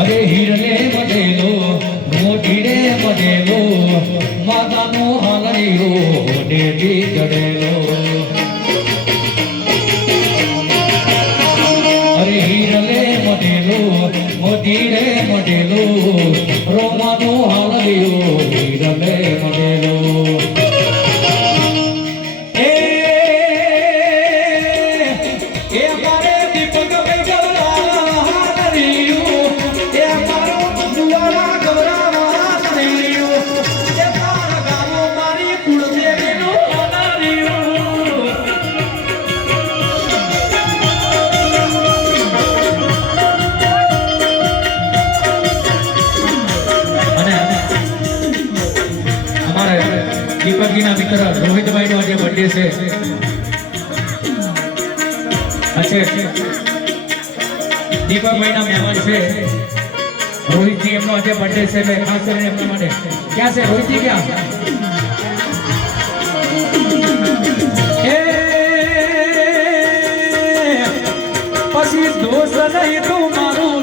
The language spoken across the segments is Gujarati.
અરે હીરને મઢેલો મોઢીને મઢેલો માતાનો હાલડીયો દેવી ચડેલો અરે હીરને મઢેલો મોઢીને મઢેલો રોમાનો હાલડીયો હીરને મઢેલો દીપકજીના મિત્ર રોહિતભાઈનો આજે બર્થડે છે દીપકભાઈના મહેમાન છે રોહિતજી એમનો આજે બર્થડે છે એટલે ખાસ કરીને એમના માટે ક્યાં છે રોહિતજી ક્યાં પછી દોસ્ત નહીં તું મારું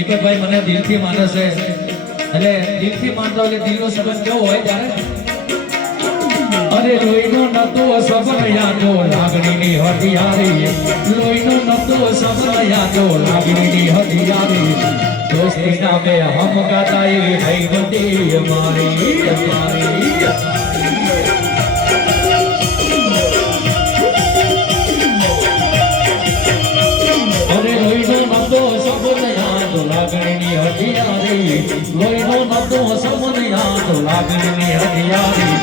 દીપકભાઈ મને દિલથી માને છે એટલે દિલથી માનતા એટલે દિલનો સંબંધ કેવો હોય ત્યારે અરે લોહીનો નતો સબન યાદો લાગણીની હથિયારી લોહીનો નતો સબન યાદો લાગણીની હથિયારી દોસ્તી નામે હમ ગાતા એવી થઈ બધી અમારી અરે લોહીનો નતો સબન લાગણીની હથિયારી લોહીનો નતો સમન યાદ લાગણીની હથિયારી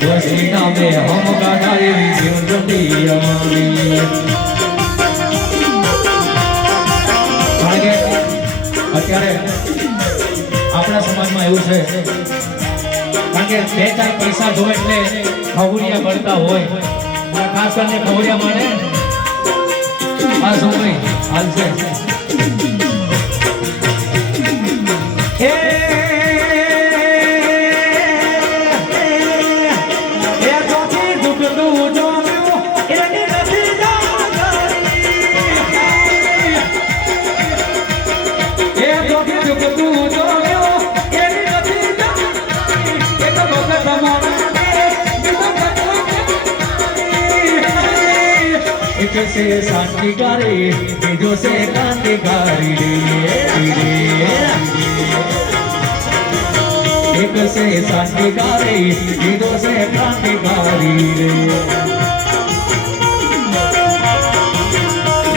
દોસ્તી નામે હમ ગાતા એવી જીવનતી અમારી કારણ કે અત્યારે આપણા સમાજમાં એવું છે કારણ કે બે ચાર પૈસા જોવે એટલે ખવડિયા મળતા હોય ખાસ કરીને ખવડિયા મળે આ છોકરી હાલ છે से शांतिकारी जो से क्रांतिकारी एक से शांतिकारी जो से क्रांतिकारी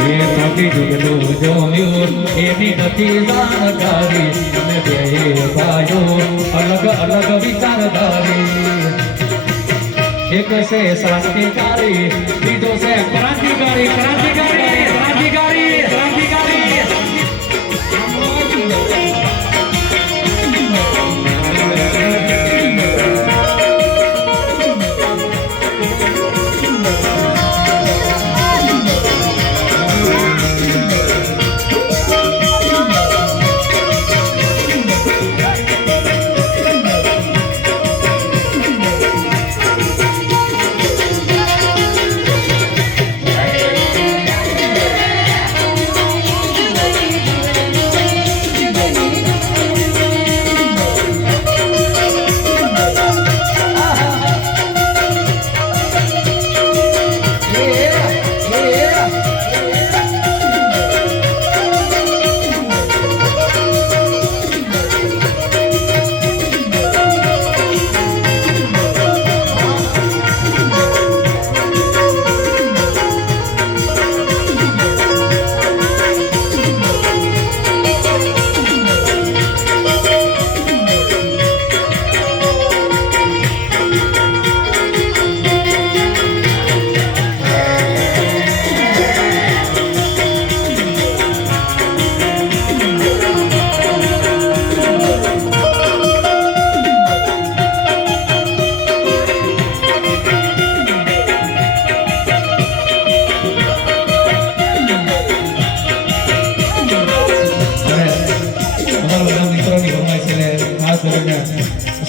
ये नदी जुगलो जोयो एनी नदी जानकारी તમે બે ભાઈઓ અલગ અલગ વિચારધારી एक से क्रांतिकारी बीजो से क्रांतिकारी क्रांतिकारी क्रांतिकारी क्रांतिकारी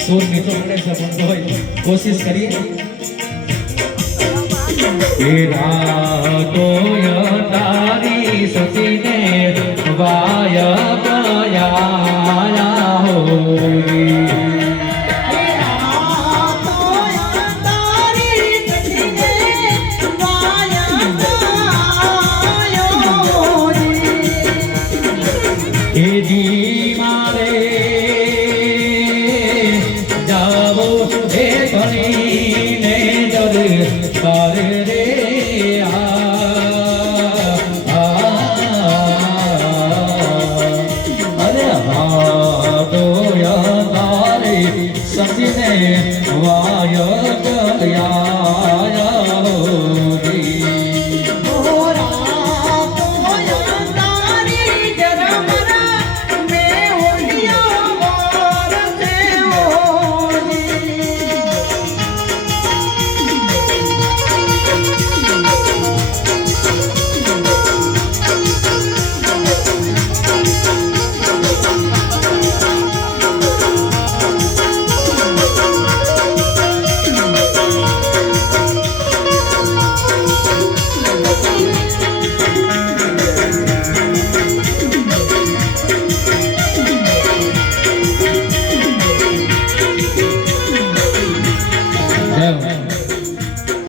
સુર મીઠો પડે છે પણ તોય કોશિશ કરીએ એ રાતો